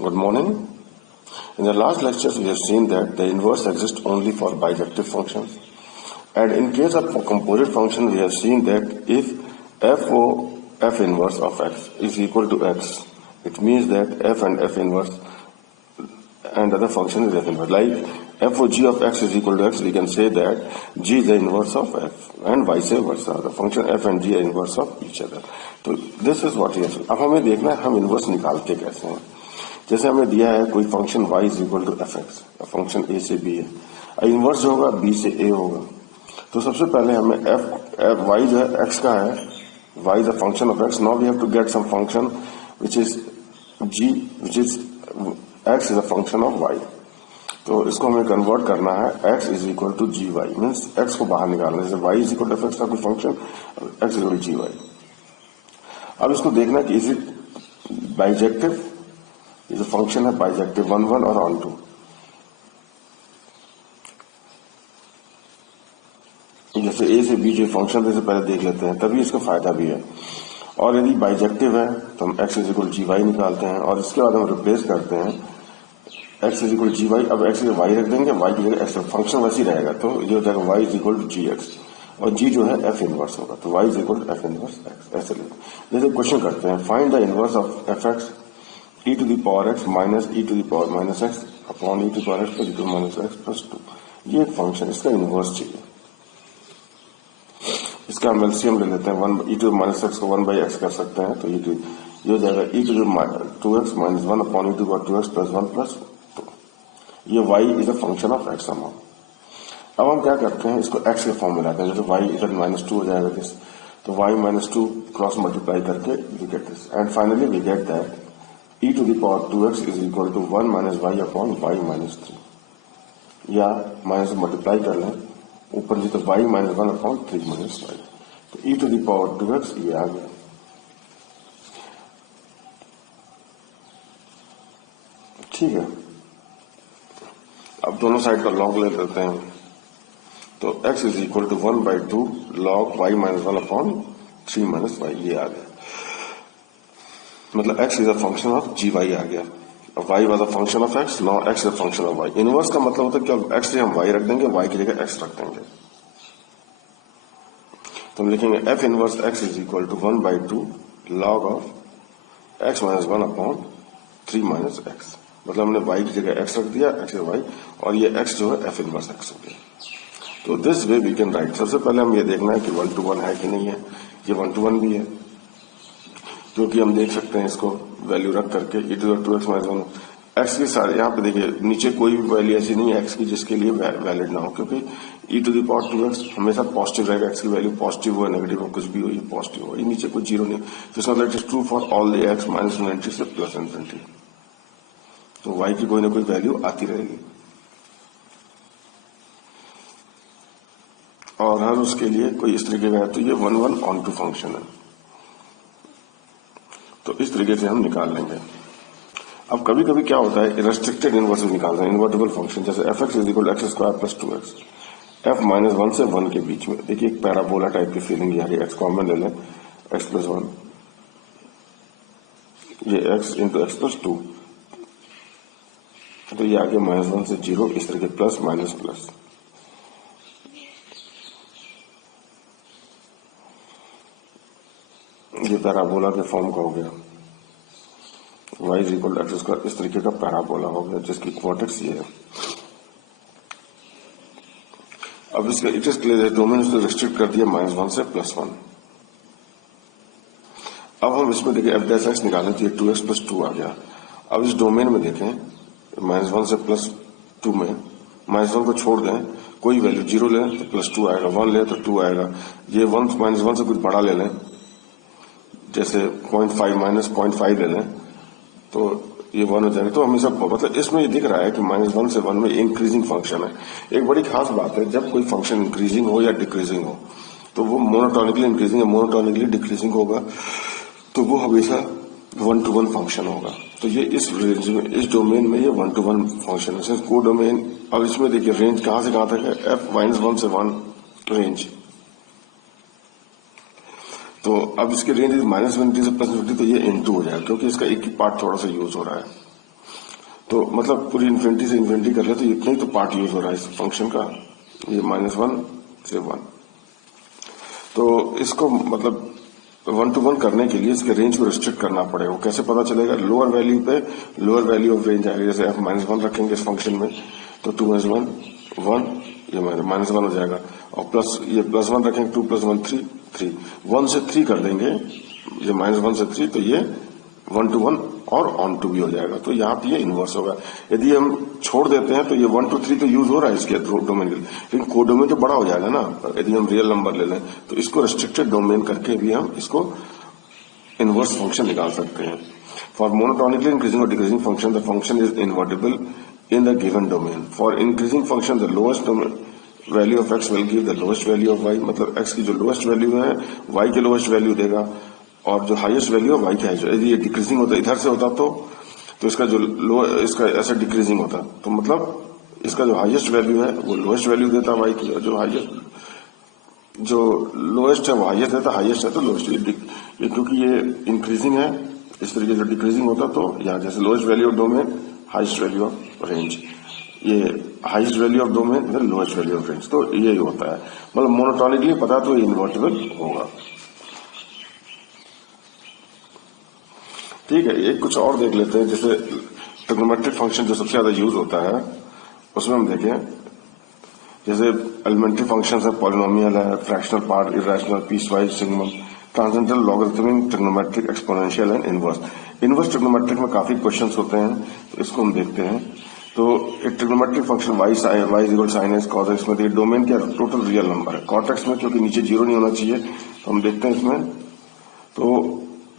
Good morning. In the last lectures, we have seen that the inverse exists only for bijective functions. And in case of a composite function, we have seen that if f inverse of x is equal to x, it means that f and f inverse and other function is f inverse. Like f of g of x is equal to x, we can say that g is the inverse of f and vice versa. The function f and g are inverse of each other. So this is what we have. अब हमें देखना है हम inverse निकालते कैसे हैं. जैसे हमें दिया है कोई function y is equal to f x, function a से b है, इनवर्स जो होगा b से a होगा. तो सबसे पहले हमें f y जो है x का है, y is a function of x. Now we have to get some function which is g, which is x is a function of y. तो इसको हमें कन्वर्ट करना है, x is equal to g y, means x को बाहर निकालना है. जैसे y is equal to f x का कोई function, x is equal to g y. अब इसको देखना कि इज इट बाइजेक्टिव, ये फंक्शन है बाइजेक्टिव 1 1 और ऑन 2. जैसे a से b जो फंक्शन थे पहले देख लेते हैं, तभी इसका फायदा भी है. और यदि बाइजेक्टिव है तो हम x is equal g y निकालते हैं और इसके बाद हम रिप्लेस करते हैं x is equal g y. अब x की वाई रख देंगे, y की जगह x, फंक्शन वैसे ही रहेगा. तो ये हो जाएगा y is equal to g x और g जो है f इनवर्स होगा. तो y is equal to f inverse x. ऐसे लेते. जैसे क्वेश्चन करते हैं, find the inverse of f x e to the power x minus e to the power minus x upon e to the power x plus e to the minus x plus 2. ये एक function, इसका inverse चाहिए. इसका हम LCM ले लेते हैं. 1 e to the minus x को 1 by x कर सकते हैं. तो ये हो जाएगा e to the 2x minus 1 upon e to the power 2x plus 1 plus 2. ये y is a function of x amount. अब हम क्या करते हैं, इसको x के फॉर्म में लाते हैं. जैसे y इधर माइनस 2 हो जाएगा दिस, तो y माइनस 2 क्रॉस मल्टीप्लाई करके we get this and finally we get that e to the power 2x is equal to 1 minus y upon y minus 3. या माइनस मल्टीप्लाई कर लें ऊपर जी, तो y minus 1 upon 3 minus y. तो e to the power 2x ये आ गया. ठीक है. अब दोनों साइड का लॉग ले लेते हैं. तो x is equal to 1 by 2 log y minus 1 upon 3 minus y ये आ गया. मतलब x is a function of G Y आ गया. y was a function of x, now x is a function of y. Inverse का मतलब होता है कि x से हम y रख देंगे, y की जगह x रख देंगे. तो हम लिखेंगे f inverse x is equal to 1 by 2 log of x minus 1 upon 3 minus x. मतलब हमने y की जगह x रख दिया, x है y, और ये x जो है f इनवर्स x हो गया. तो this way we can write. सबसे पहले हम ये देखना है कि 1 to 1 है कि नहीं है. ये 1 to 1 भी है, क्योंकि हम देख सकते हैं इसको वैल्यू रख करके e to the 2x minus 1 x के सारे. यहाँ पे देखिए नीचे कोई भी वैल्यू ऐसी नहीं है x की जिसके लिए वैलिड ना हो, क्योंकि e to the power 2x हमेशा पॉजिटिव रहेगा. x की वैल्यू पॉजिटिव हो, नेगेटिव हो, कुछ भी हो, ये पॉजिटिव हो. ये नीचे कोई जीरो नहीं. तो इसका मतलब it is true for all the x minus infinity से प्लस इन्फिनिटी. तो y की कोई ना कोई वैल्यू आती रहेगी और हर उसके लिए कोई इस तरीके का है. तो ये 1 1 ऑन टू फंक्शन है. तो इस तरीके से हम निकाल लेंगे. अब कभी कभी क्या होता है, रेस्ट्रिक्टेड इनवर्स निकालते हैं, इन्वर्टिबल फंक्शन. जैसे F x is equal x square plus 2x, F minus 1 से 1 के बीच में. देखिए एक पैराबोला टाइप की फीलिंग आ रही है. एक्स कॉमन ले लें, एक्स प्लस 1, ये एक्स इंटू एक्स प्लस 2. तो ये आगे माइनस 1 से 0, इस तरीके प्लस माइनस प्लस. ये पैराबोला के फॉर्म का हो गया. y is equal to x square, इस तरीके का पैराबोला हो गया जिसकी वर्टेक्स ये है. अब इसका इट इज क्लियर, डोमेन इसको रिस्ट्रिक्ट कर दिया माइनस 1 से प्लस 1. अब हम इसमें देखें एफ डैश एक्स निकालें तो ये 2x प्लस 2 आ गया. अब इस डोमेन में देखें माइनस 1 से प्लस 2 में माइनस 1 को छोड़ दें, कोई वैल्यू 0 लें तो प्लस 2 आएगा, 1 लें तो 2 आएगा. ये 1 माइनस 1 से कुछ बड़ा ले लें, जैसे 0.5 माइनस 0.5 ले लें तो ये 1 हो जाएगा. तो हमेशा मतलब इसमें ये दिख रहा है कि माइनस 1 से 1 में इंक्रीजिंग फंक्शन है. एक बड़ी खास बात है, जब कोई फंक्शन इंक्रीजिंग हो या डिक्रीजिंग हो तो वो मोनोटोनिकली इंक्रीजिंग या मोनोटोनिकली डिक्रीजिंग होगा, तो वो हमेशा 1 to 1 फंक्शन होगा. तो ये इस रेंज में, इस डोमेन में ये 1 to 1 फंक्शन है. को डोमेन. अब इसमें देखिए रेंज कहां से कहां तक है, f माइनस 1 से 1 रेंज. तो अब इसकी रेंज माइनस इन्फिनिटी से प्लस इन्फिनिटी, तो ये इनटू हो जाएगा क्योंकि इसका एक ही पार्ट थोड़ा सा यूज हो रहा है. तो मतलब पूरी इन्फिनिटी से इन्फिनिटी कर ले तो इतना ही तो पार्ट यूज हो रहा है इस फंक्शन का, ये -1 से 1। तो इसको मतलब 1 to 1 करने के लिए इसके रेंज को रिस्ट्रिक्ट करना पड़ेगा। कैसे पता चलेगा? लोअर वैल्यू पे लोअर वैल्यू ऑफ रेंज आएगा। जैसे f-1 रखेंगे इस फंक्शन में तो 2 - 1 1, ये -1 हो जाएगा, और प्लस ये +1 रखेंगे 2 + 1 3 3, 1 से 3 कर देंगे, ये -1 से 3 तो ये 1 to 1 और ऑन टू भी हो जाएगा। तो यहाँ पे ये इनवर्स होगा। यदि हम छोड़ देते हैं तो ये 1 to 3 तो यूज हो रहा है इसके डोमेन के लिए, लेकिन कोडोमेन तो बड़ा हो जाएगा ना। यदि हम रियल नंबर ले लें तो इसको रिस्ट्रिक्टेड डोमेन करके भी हम इसको इनवर्स फंक्शन निकाल सकते हैं। फॉर मोनोटोनिकली इंक्रीजिंग और decreasing function the function is invertible in the given domain. For increasing function the lowest value of x will give the lowest value of y। मतलब x की जो lowest value है y के lowest value देगा, और जो highest value है y की हाईएस्ट। यदि ये डिक्रीजिंग होता इधर से होता तो इसका जो इसका ऐसे डिक्रीजिंग होता, तो मतलब इसका जो हाईएस्ट वैल्यू है वो लोएस्ट वैल्यू देता y की, और जो लोएस्ट है वो हाईएस्ट देता, हाईएस्ट है तो लोएस्ट। ये क्योंकि ये इंक्रीजिंग है, इस तरीके से डिक्रीजिंग होता तो यहाँ जैसे lowest value of domain highest value of range, ये हाईएस्ट वैल्यू ऑफ डोमेन इधर लोएस्ट वैल्यू ऑफ रेंज। तो यही होता है, मतलब मोनोटोनिकली पता तो इन्वर्टिबल होगा। ठीक है, एक कुछ और देख लेते हैं। जैसे ट्रिग्नोमेट्रिक फंक्शन जो सबसे ज्यादा यूज होता है उसमें हम देखें, जैसे एलिमेंट्री फंक्शंस है, पॉलिनोमियल है, fractional part, irrational, piecewise, signum, transcendental, logarithmic, trigonometric, exponential and inverse. Inverse trigonometric में काफी क्वेश्चंस होते हैं, तो इसको हम देखते हैं। तो एक trigonometric function y sin x cos x में देखिए डोमेन क्या टोटल रियल नंबर है। कॉट एक्स में क्योंकि नीचे 0 नहीं होना चाहिए तो हम देखते हैं इसमें तो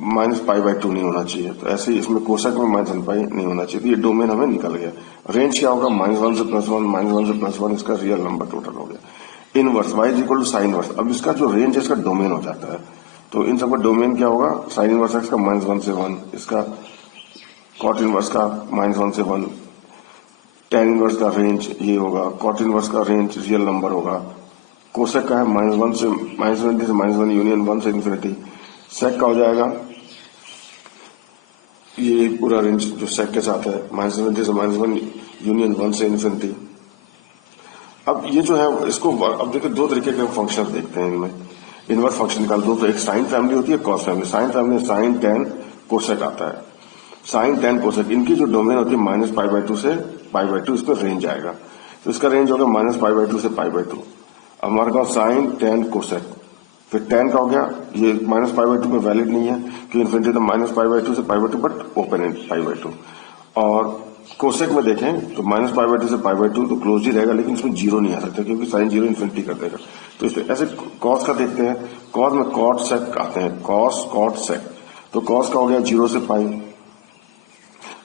-π/2 नहीं होना चाहिए, तो ऐसे ही इसमें कोसेक में -1π नहीं होना चाहिए। तो ये डोमेन हमें निकल गया। रेंज क्या होगा? -1 से +1, -1 से +1, इसका रियल नंबर टोटल हो गया। इनवर्स y = sin इनवर्स, अब इसका जो रेंज है इसका डोमेन हो जाता है। तो इन सबका डोमेन क्या होगा? sin इनवर्स x का -1 से 1, इसका कॉट इनवर्स का -1 से 1, tan इनवर्स का रेंज ये होगा, कॉट इनवर्स का रेंज रियल नंबर होगा, कोसेक का है -1 से -1 से -1 यूनियन 1 से इन्फिनिटी, सेक का हो जाएगा ये पूरा रेंज जो सेक के साथ है -70 से -1 यूनियन 1 से इन्फिनिटी। अब ये जो है इसको अब देखिए दो तरीके के फंक्शन देखते हैं इनमें। इनवर्स फंक्शन निकाल दो तो एक साइन फैमिली होती है, कॉस फैमिली। साइन फैमिली में साइन, टैन, कोसेक आता है। साइन, टैन, कोसेक इनकी जो डोमेन होती है -π/2 से π/2, इस पर रेंज आएगा। तो इसका रेंज होगा -π/2 से π/2। अब हमारे पास साइन, टैन, कोसेक, फिर टैन का हो गया, ये -π/2 में वैलिड नहीं है क्योंकि इन्फिनिटी तो -π/2 से π/2 बट ओपन एंड π/2। और कोसेक में देखें तो -π/2 से π/2 तो क्लोज ही रहेगा, लेकिन इसमें 0 नहीं आ सकता क्योंकि साइन 0 इन्फिनिटी कर देगा। तो इस ऐसे कॉस का देखते हैं। कॉस में कॉट सेक आते हैं, कॉस, कॉट, सेक। तो कॉस का हो गया 0 से π,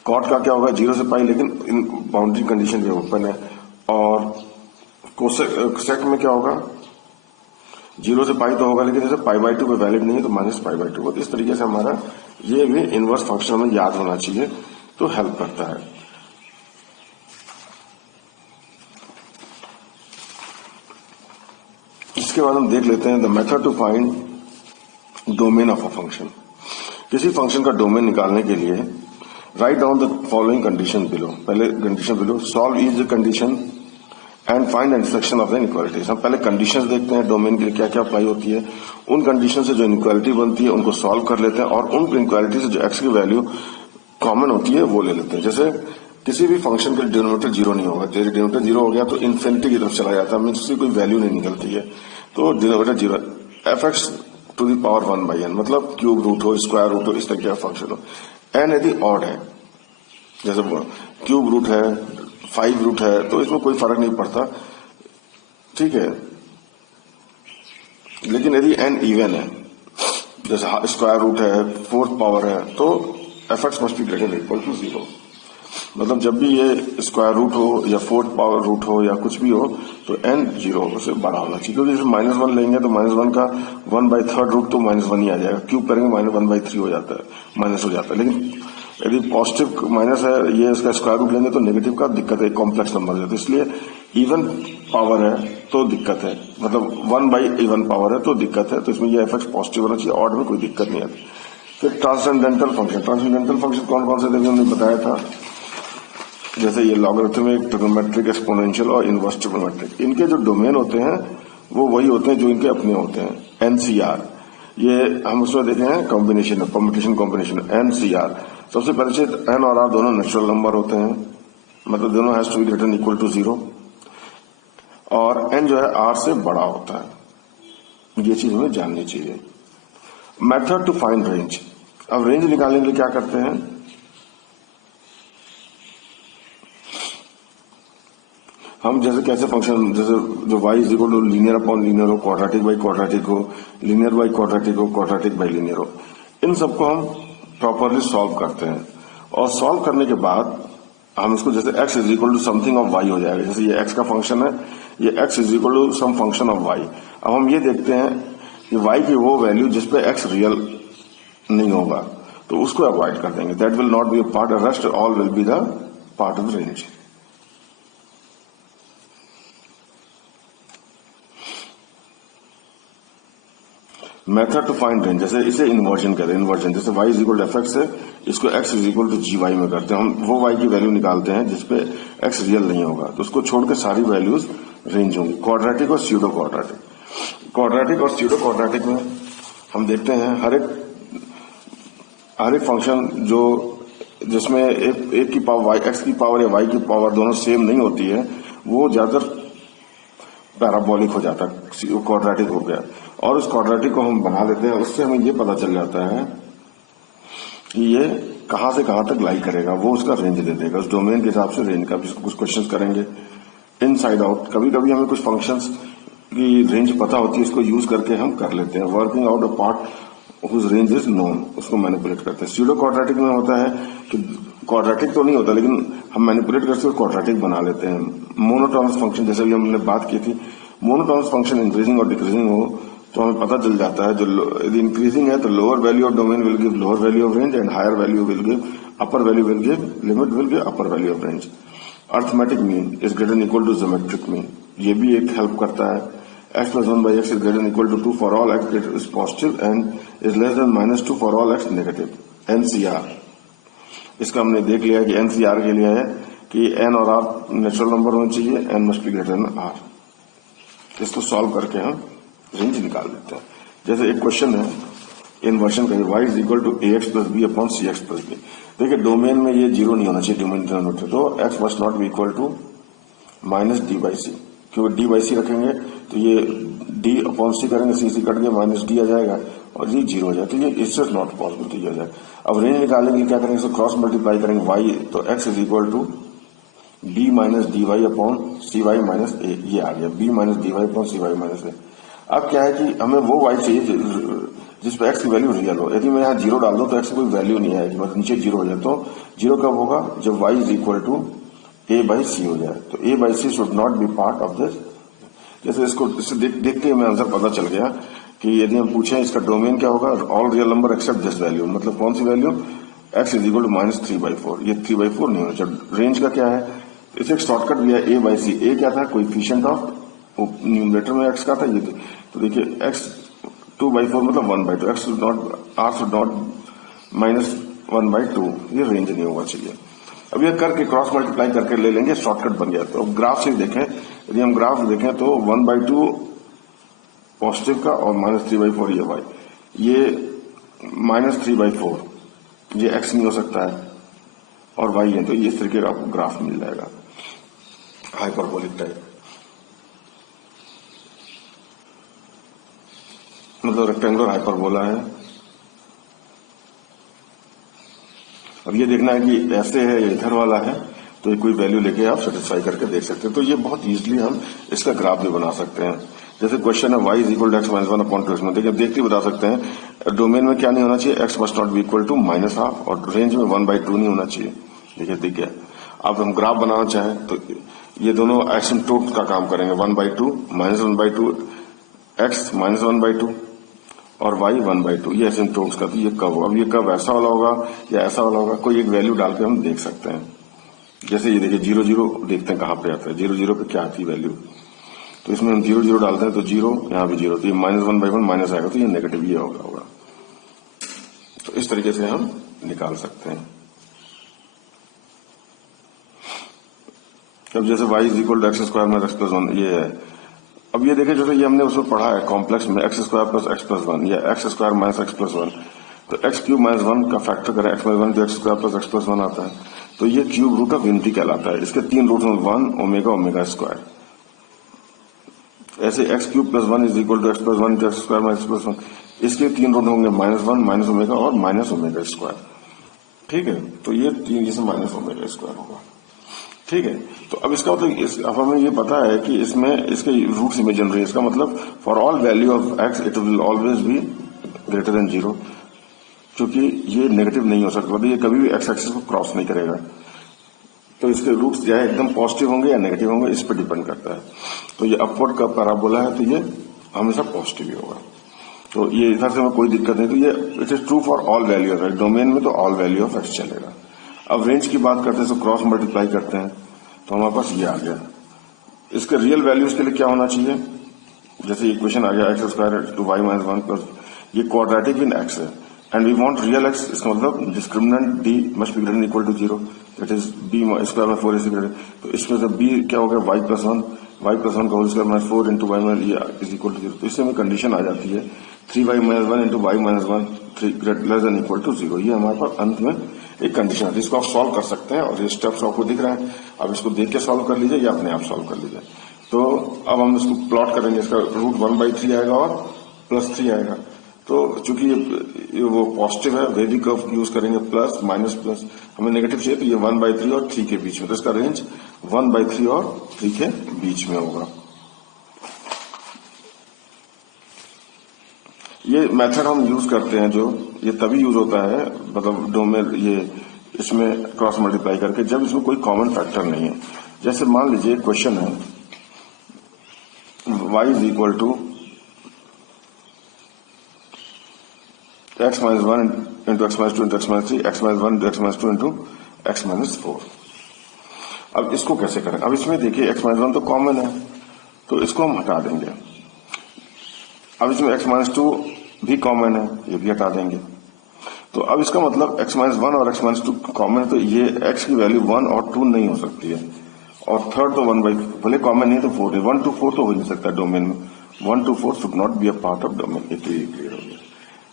कॉट का क्या होगा 0 से π, लेकिन इन बाउंड्री कंडीशन ये ओपन है। और कोसेक सेक में क्या होगा 0 से π तो होगा, लेकिन जैसे π/2 पे वैलिड नहीं है तो -π/2। तो इस तरीके से हमारा ये भी इनवर्स फंक्शन हमें याद होना चाहिए, तो हेल्प करता है। इसके बाद हम देख लेते हैं the method to find domain of a function. किसी फंक्शन का डोमेन निकालने के लिए write down the following condition below. पहले condition below, solve each condition and find intersection of the inequalities. हम पहले कंडीशंस देखते हैं डोमेन के लिए क्या क्या अप्लाई होती है, उन कंडीशन से जो इनइक्वालिटी बनती है उनको सॉल्व कर लेते हैं, और उन इनइक्वालिटी से जो एक्स की वैल्यू कॉमन होती है वो ले लेते हैं। जैसे किसी भी फंक्शन का डिनोमिनेटर 0 नहीं होगा, जैसे डिनोमिनेटर 0 हो गया तो इन्फिनिटी की तरफ चला जाता है, मीन्स उसकी कोई वैल्यू नहीं निकलती है। तो denominator 0, fx to the power 1/n, मतलब क्यूब रूट हो, स्क्वायर रूट हो, इस तरह का फंक्शन हो। एन यदि ऑड है, जैसे क्यूब रूट है, 5 रूट है, तो इसमें कोई फर्क नहीं पड़ता, ठीक है। लेकिन यदि एन इवन है, जैसे स्क्वायर रूट है, 4th पावर है, तो fx must be greater than equal to 0। मतलब जब भी ये स्क्वायर रूट हो या 4th पावर रूट हो या कुछ भी हो तो n 0 से बड़ा होना चाहिए, क्योंकि जैसे -1 लेंगे तो -1 का 1/3 रूट तो -1 ही आ जाएगा, क्यूब करेंगे -1/3 हो जाता है, माइनस हो जाता है। लेकिन यदि पॉजिटिव माइनस है, ये इसका स्क्वायर रूट लेंगे तो नेगेटिव का दिक्कत है, कॉम्प्लेक्स नंबर है, तो इसलिए इवन पावर है तो दिक्कत है, मतलब 1/इवन पावर है तो दिक्कत है, तो इसमें ये fx पॉजिटिव होना चाहिए, ऑड में कोई दिक्कत नहीं आती। फिर ट्रांसेंडेंटल फंक्शन, ट्रांसेंडेंटल फंक्शन कौन कौन से देखिए हमने बताया था, जैसे ये लॉगरिथमिक, ट्रिग्नोमेट्रिक, एक्सपोनेंशियल और इनवर्स ट्रिग्नोमेट्रिक, इनके जो डोमेन होते हैं वो वही होते हैं जो इनके अपने होते हैं। एनसीआर, ये हम उसमें देखे हैं कॉम्बिनेशन, परम्यूटेशन कॉम्बिनेशन। एनसीआर सबसे परिचित, एन और आर दोनों नेचुरल नंबर होते हैं, मतलब दोनों has to be greater equal to 0, और एन जो है आर से बड़ा होता है। ये चीज हमें जाननी चाहिए। मेथड टू फाइंड रेंज, अब रेंज निकालने के लिए क्या करते हैं, हम जैसे कैसे फंक्शन, जैसे जो y is equal to linear upon linear हो, क्वाड्रेटिक बाई क्वाड्रेटिक हो, लीनियर बाई क्वाड्रेटिक हो, क्वाड्रेटिक बाई लीनियर हो, इन सबको हम प्रॉपरली सॉल्व करते हैं। और सॉल्व करने के बाद हम इसको जैसे x is equal to something of y हो जाएगा। जैसे ये x का फंक्शन है, ये x is equal to some function of y। अब हम ये देखते हैं कि y की वो वैल्यू जिसपे x रियल नहीं होगा तो उसको अवॉइड कर देंगे। That will not be a part, rest all will be the part of range. Method to find range, जैसे इसे इन्वर्जन कहते हैं। इन्वर्जन जैसे y is equal to f x है, इसको x is equal to g y में करते हैं। हम वो y की वैल्यू निकालते हैं जिसपे x रियल नहीं होगा, तो उसको छोड़ के सारी वैल्यूज रेंज होंगी। क्वाड्रेटिक और स्यूडो क्वाड्रेटिक, क्वाड्रेटिक और स्यूडो क्वाड्रेटिक में हम देखते हैं हर एक फंक्शन जो जिसमें एक की पावर x की पावर या y की पावर दोनों सेम नहीं होती है, वो ज्यादातर पैराबोलिक हो जाता है, क्वाड्रेटिक हो गया। और उस क्वाड्रेटिक को हम बना देते हैं, उससे हमें ये पता चल जाता है कि ये कहां से कहां तक लाई करेगा, वो उसका रेंज दे देगा उस डोमेन के हिसाब से रेंज का। कुछ क्वेश्चंस करेंगे इनसाइड आउट, कभी कभी हमें कुछ फंक्शंस की रेंज पता होती है, इसको यूज करके हम कर लेते हैं। Working out a part whose range is known, उसको मैनिपुलेट करते हैं। स्यूडो क्वाड्रेटिक में होता है कि क्वाड्रेटिक तो नहीं होता, लेकिन हम मैनिपुलेट करके क्वाड्रेटिक बना लेते हैं। मोनोटोनस फंक्शन, जैसे भी हमने बात की थी, मोनोटोनस फंक्शन इंक्रीजिंग और डिक्रीजिंग हो तो हमें पता चल जाता है, जो यदि इंक्रीजिंग है तो lower value of domain will give lower value of range, and higher value will give upper value will give limit will give upper value of range. Arithmetic mean is greater equal to geometric mean, ये भी एक help करता है। x plus 1 by x is greater than equal to 2 for all x is positive and is less than -2 for all x negative। NCR, इसका हमने देख लिया कि NCR के लिए है कि n और r नेचुरल नंबर होना चाहिए, n must be greater than r। इसको सॉल्व करके हम रेंज निकाल देते हैं। जैसे एक क्वेश्चन है इन्वर्शन का, y is equal to ax plus B upon C X plus B. देखिए डोमेन में ये जीरो नहीं होना चाहिए, डोमेन डिनोमिनेटर, तो x must not be equal to minus D by C, क्योंकि डी बाई सी रखेंगे तो ये डी अपॉन सी करेंगे, सी कट के माइनस डी आ जाएगा और ये जीरो हो जाएगा, तो ये इससे नॉट पॉसिबल, तो ये हो जाएगा। अब रेंज निकालने के लिए क्या करेंगे, क्रॉस मल्टीप्लाई करेंगे y, तो x is equal to b minus D Y upon C Y minus A, ये आ गया b minus D Y upon C Y minus A. अब क्या है कि हमें वो y चाहिए जिस पर x की वैल्यू रियल हो। यदि मैं यहाँ जीरो डाल दूं तो x की कोई वैल्यू नहीं आएगी, मतलब नीचे जीरो हो जाए। तो जीरो कब होगा, जब y is equal to a by C हो जाए, तो a by C should not be part of this. जैसे इसको देख के हमें आंसर पता चल गया कि यदि हम पूछें इसका डोमेन क्या होगा, all real number except this value, मतलब कौन सी value, x is equal to minus 3/4, ये 3/4 नहीं होना चाहिए। रेंज का क्या है, इसे एक शॉर्टकट दिया a बाई सी। a क्या था, कोएफिशिएंट ऑफ न्यूमरेटर में x का था, ये तो देखिए x 2/4 मतलब 1/2, x should not, r should not minus 1/2, ये रेंज नहीं होगा चाहिए। अब ये करके क्रॉस मल्टीप्लाई करके ले लेंगे, शॉर्टकट बन गया। तो अब ग्राफ से देखें, यदि हम ग्राफ देखें तो 1/2 पॉजिटिव का और -3/4 ये y, ये -3/4 ये x नहीं हो सकता है और y है, तो ये इस तरीके का आपको ग्राफ मिल जाएगा हाइपरबोलिक टाइप, मतलब रेक्टेंगुलर हाइपरबोला है। अब ये देखना है कि ऐसे है या इधर वाला है, तो ये कोई वैल्यू लेके आप सेटिस्फाई करके देख सकते हैं। तो ये बहुत इजीली हम इसका ग्राफ भी बना सकते हैं। जैसे क्वेश्चन है y is equal to x minus 1 upon 2x, देखिए देखते बता सकते हैं डोमेन में क्या नहीं होना चाहिए, x must not be equal to -12 और रेंज में 1/2 नहीं होना चाहिए। देखिए अब हम ग्राफ बनाना चाहें तो ये दोनों एसिम्प्टोट का काम करेंगे, 1/2 -1/2 x -1/2 और y 1/2, ये एसिम्प्टोट्स का। तो ये कब, अब ये कब ऐसा वाला होगा या ऐसा वाला होगा, कोई एक वैल्यू डाल के हम देख सकते हैं। जैसे ये देखिए 0 0, देखते हैं कहाँ पे आता है 0 0 पे क्या आती है वैल्यू, तो इसमें हम 0 0 डालते हैं तो 0, यहाँ भी 0, तो ये -1/1 माइनस आएगा, तो ये नेगेटिव ये होगा। तो इस तरीके से हम निकाल सकते हैं। कि अब जैसे y is equal to x square minus x plus one ये है। अब ये देखें जैसे ये हमने उसमें पढ़ा है कॉम्प्लेक्स में X square plus X plus one या X square minus x plus one, तो एक्स क्यूब माइनस वन का फैक्टर करें एक्स माइनस वन तो X square plus X plus one आता है, तो ये क्यूब रूट ऑफ यूनिटी कहलाता है। इसके तीन रूट में वन ओमेगा ओमेगा स्क्वायर, ऐसे x cube plus one is equal to x plus one x square minus plus one, इसके तीन रूट होंगे माइनस वन माइनस ओमेगा और माइनस ओमेगा स्क्वायर। ठीक है, तो ये तीन जैसे माइनस ओमेगा स्क्वायर होगा। ठीक है, तो अब इसका मतलब अब हमें ये पता है कि इसमें इसके रूट्स इमेजिनरी है, इसका मतलब for all value of x it will always be greater than zero, क्योंकि ये नेगेटिव नहीं हो सकता, मतलब ये कभी भी एक्स एक्सिस को क्रॉस नहीं करेगा। तो इसके रूट्स जो है एकदम पॉजिटिव होंगे या नेगेटिव होंगे इस पर डिपेंड करता है। तो ये अपवर्ड का पैराबोला है तो ये हमेशा पॉजिटिव ही होगा, तो ये इधर से हमें कोई दिक्कत नहीं। तो ये it is true for all value of x, domain में तो ऑल वैल्यू ऑफ एक्स चलेगा। अब रेंज की बात करते हैं तो क्रॉस मल्टीप्लाई करते हैं तो हमारे पास ये आ गया। इसके रियल वैल्यूज के लिए क्या होना चाहिए, जैसे इक्वेशन आ गया x square two y minus one plus, ये क्वाड्रेटिक इन एक्स है and we want real x, इसका मतलब discriminant D must be greater equal to zero, that is B square में फोर इज ग्रेटर। तो इसमें से बी क्या हो गया वाई प्लस वन का whole square minus four into y minus is equal to zero. तो इससे हमें कंडीशन आ जाती है three Y minus one into y minus one three less than equal to zero. ये हमारे पास अंत में एक कंडीशन है, इसको आप सॉल्व कर सकते हैं और ये स्टेप्स आपको दिख रहा है, अब इसको देख के सॉल्व कर लीजिए या अपने आप सॉल्व कर लीजिए। तो अब हम इसको प्लॉट करेंगे, इसका रूट 1/3 आएगा और +3 आएगा। तो चूंकि ये वो पॉजिटिव है वेवी कर्व यूज करेंगे, प्लस माइनस प्लस, हमें नेगेटिव चाहिए तो ये 1/3 और 3 के बीच में, तो इसका रेंज 1/3 और 3 के बीच में होगा। ये मेथड हम यूज करते हैं, जो ये तभी यूज होता है मतलब डोमेन ये इसमें क्रॉस मल्टीप्लाई करके जब इसमें कोई कॉमन फैक्टर नहीं है। जैसे मान लीजिए क्वेश्चन है y is equal to x minus one into x minus two into x minus three, x minus one into x minus two into x minus four. अब इसको कैसे करें, अब इसमें देखिए एक्स माइनस वन तो कॉमन है तो इसको हम हटा देंगे। अब इसमें एक्स माइनस टू भी कॉमन है, ये भी हटा देंगे। तो अब इसका मतलब एक्स माइनस वन और एक्स माइनस टू कॉमन है, तो ये एक्स की वैल्यू 1 और 2 नहीं हो सकती है, और थर्ड तो 1/4 भले कॉमन नहीं तो 4 है, 1 to 4 तो हो नहीं सकता डोमेन में, 1 to 4 should not be a part of domain. ये क्लियर हो गया।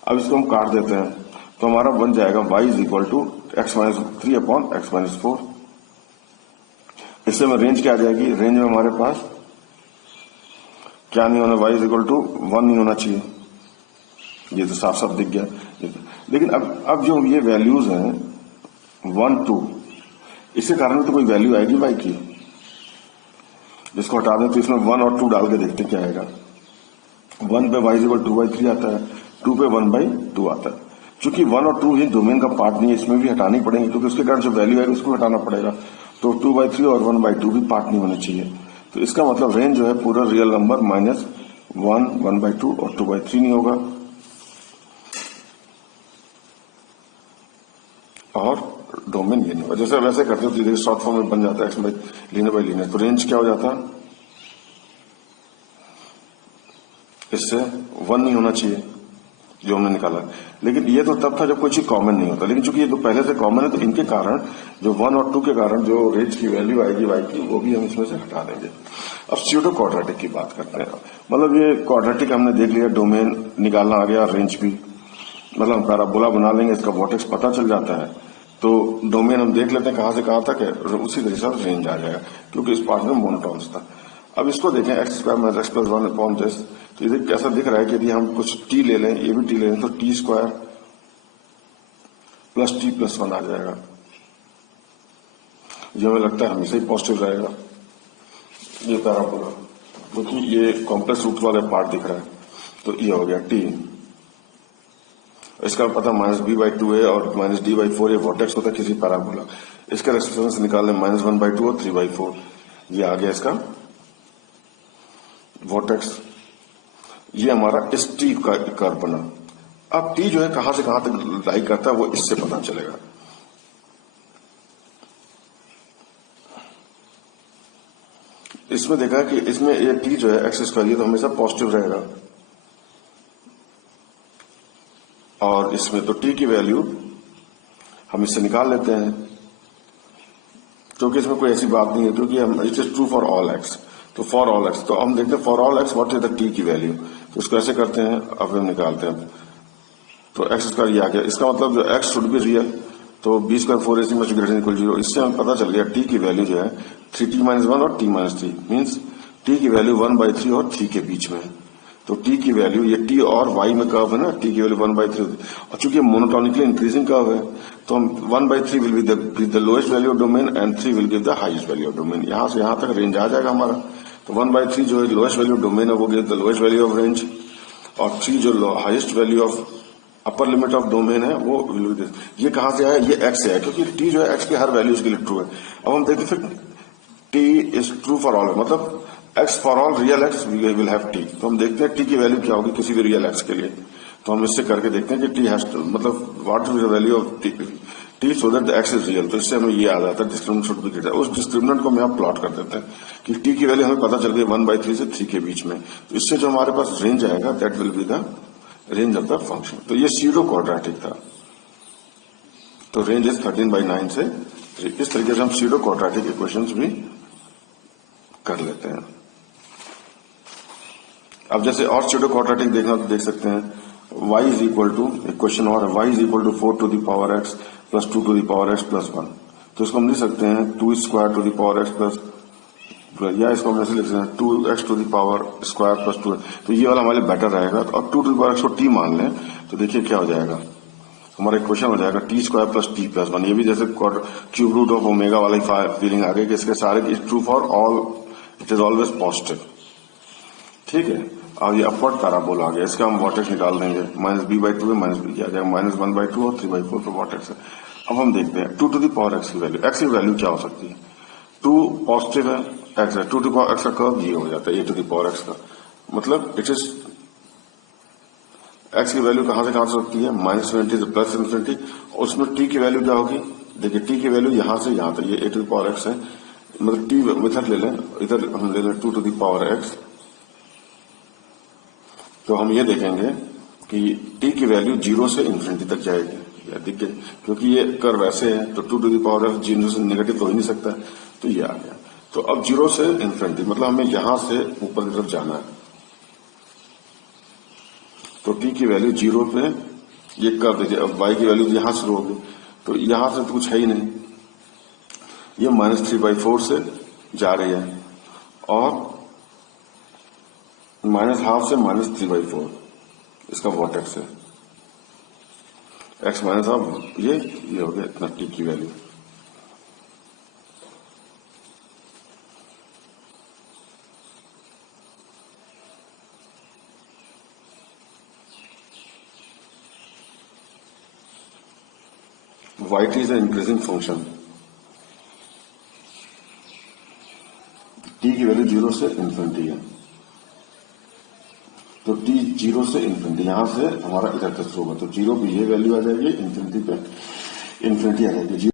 अब इसको हम काट देते हैं तो हमारा बन जाएगा y is equal to x minus 3 upon x minus 4। इससे में रेंज क्या आ जाएगी, रेंज में हमारे पास क्या नहीं होना, y इज इक्वल टू 1 नहीं होना चाहिए, ये तो साफ साफ दिख गया। लेकिन अब जो ये वैल्यूज हैं 1 2, इसके कारण तो कोई वैल्यू आएगी y की, जिसको हटा दें तो इसमें 1 और 2 डाल के देखते क्या आएगा। 1 पे y इज इक्वल 2/3 आता है, 2 पे 1/2 आता है। चूंकि 1 और 2 ही डोमेन का पार्ट नहीं है, इसमें भी हटानी पड़ेंगे क्योंकि उसके कारण जो वैल्यू आएगी उसको हटाना पड़ेगा। तो 2/3 और 1/2 भी पार्ट नहीं होने चाहिए। तो इसका मतलब रेंज जो है पूरा रियल नंबर -1, 1/2 और 2/3 नहीं होगा, और डोमेन ये नहीं होगा। जैसे वैसे करते हो तो शॉर्ट फॉर्म में बन जाता है एक्स बाई लीनियर, तो रेंज क्या हो जाता है, इससे 1 नहीं होना चाहिए जो हमने निकाला। लेकिन ये तो तब था जब कोई चीज कॉमन नहीं होता, लेकिन चूंकि ये तो पहले से कॉमन है तो इनके कारण जो 1 और 2 के कारण जो रेंज की वैल्यू आएगी y की, वो भी हम इसमें से हटा देंगे। अब स्यूडो क्वाड्रेटिक की बात करते हैं। मतलब ये क्वाड्रेटिक हमने देख लिया, डोमेन निकालना आ गया, रेंज भी, मतलब हम पैराबोला बना लेंगे, इसका वोर्टेक्स पता चल जाता है, तो डोमेन हम देख लेते हैं कहां से कहां तक है, उसी तरीके से रेंज आ जाएगा क्योंकि इस पार्ट में मोनोटॉन्स था। अब इसको देखें x square minus x plus 1 upon this, तो ये कैसा दिख रहा है कि यदि हम कुछ टी ले लें, ये भी टी ले लें, तो T square plus T plus 1 आ जाएगा, जो हमें लगता है हमेशा ही पॉजिटिव रहेगा ये पैराबोला, क्योंकि ये कॉम्प्लेक्स रूट वाले पार्ट दिख रहा है। तो ये हो गया टी, इसका पता -b/2 है और -d/4 ये वोर्टेक्स होता है किसी पैराबोला। इसका रेस्पॉन्स निकाल लें -1/2 और 3/4, ये आ गया इसका वोर्टेक्स। ये हमारा इस टी का कर्व बना। अब टी जो है कहां से कहां तक लाई करता है वो इससे पता चलेगा। इसमें देखा कि इसमें ये टी जो है एक्स स्क्वायर, ये तो हमेशा पॉजिटिव रहेगा, और इसमें तो टी की वैल्यू हम इससे निकाल लेते हैं, क्योंकि इसमें कोई ऐसी बात नहीं है, क्योंकि हम it is true for all x. तो फॉर ऑल एक्स, तो हम देखते हैं for all x what is the T की वैल्यू। तो इसको ऐसे करते हैं, अब हम निकालते हैं। तो एक्स स्क्वायर ये आ गया, इसका मतलब जो एक्स शुड बी रियल, तो B square 4ac must greater equal 0। इससे हमें पता चल गया टी की वैल्यू जो है 3t-1 और t-3 मीन्स टी की वैल्यू 1/3 और 3 के बीच में है। तो टी की वैल्यू, ये टी और वाई में कर्व है ना, टी की वैल्यू 1/3 होती है, और चूंकि मोनोटोनिकली इंक्रीजिंग कर्व है तो हम 1/3 will be the lowest value of domain and 3 will give the highest value of domain. यहां से यहां तक रेंज आ जाएगा हमारा। तो 1/3 जो है लोएस्ट वैल्यू ऑफ डोमेन है वो give the lowest value of range, और 3 जो highest value of upper limit of domain है वो ये कहां से आया, ये एक्स से आया, क्योंकि टी जो है एक्स की हर वैल्यूज के लिए ट्रू है। अब हम देखते फिर T is true for all, मतलब X for all real X we will have T. तो हम देखते हैं टी की वैल्यू क्या होगी किसी भी रियल एक्स के लिए। तो हम इससे करके देखते हैं कि टी हैज मतलब what is the value of T so that the x is real. तो इससे हमें ये आ जाता है डिस्क्रिमिनेंट शुड बी ग्रेटर। उस डिस्क्रिमिनेंट को हम यहाँ प्लॉट कर देते हैं कि टी की वैल्यू हमें पता चल गई 1/3 से 3 के बीच में। तो इससे जो हमारे पास रेंज आएगा that will be the range of the function. तो ये सीडो क्वाड्रेटिक था। तो रेंज इज 13/9 से 3। इस तरीके से हम सीडो क्वाड्रेटिक इक्वेशंस भी कर लेते हैं। अब जैसे और सीडो क्वाड्रेटिक देखना तो देख सकते हैं, y इज इक्वल टू, एक क्वेश्चन और है, y is equal to 4 to the power x plus 2 to the power x plus 1। तो इसको हम लिख सकते हैं 2 square to the power x plus, या इसको हम ऐसे लिख सकते हैं 2x to the power square plus 2। तो ये वाला हमारे लिए बेटर रहेगा। और 2 to the power x को t मान लें तो देखिए क्या हो जाएगा, हमारा इक्वेशन हो जाएगा T square plus T plus 1। ये भी जैसे क्यूब रूट ऑफ ओमेगा वाली फीलिंग आ गई कि इसके सारे is true for all, it is always positive. ठीक है, और ये अपवर्ड पैराबोला आ गया, इसका हम वॉटेक्स निकाल देंगे, -b/2 है, माइनस बी आ जाएगा -1/2 और 3/4 पर वॉटेक्स है। अब हम देखते हैं 2 to the power x की वैल्यू, x की वैल्यू क्या हो सकती है, 2 पॉजिटिव है, x है, 2 to the power x का कर्व ये हो जाता है a to the power x का, मतलब इट इज x की वैल्यू कहां से कहां हो सकती है, -20 से +∞। उसमें t की वैल्यू क्या होगी, देखिए t की वैल्यू यहां से यहां तक, ये a to the power x है, मतलब t मेथड ले लें, इधर हम ले लें 2 to the power x। तो हम ये देखेंगे कि t की वैल्यू 0 से इन्फिनिटी तक जाएगी, या दिख गई, क्योंकि ये कर्व ऐसे है तो 2 to the power x 0 से नेगेटिव तो हो ही नहीं सकता, तो ये आ गया। तो अब 0 से इन्फिनिटी मतलब हमें यहां से ऊपर की तरफ जाना है, तो t की वैल्यू 0 पे ये कर दीजिए। अब y की वैल्यू यहां शुरू होगी, तो यहां से तो कुछ है ही नहीं, ये -3/4 से जा रही है, और -12 से -3/4 इसका वॉटेक्स है, x -12 ये हो गया इतना t की value. yt is an increasing function, t की वैल्यू 0 से इन्फिनिटी है, तो t 0 से इन्फिनिटी, यहां से हमारा इधर तक होगा, तो 0 पे ये वैल्यू आ जाएगी, इन्फिनिटी पे इन्फिनिटी आ जाएगी।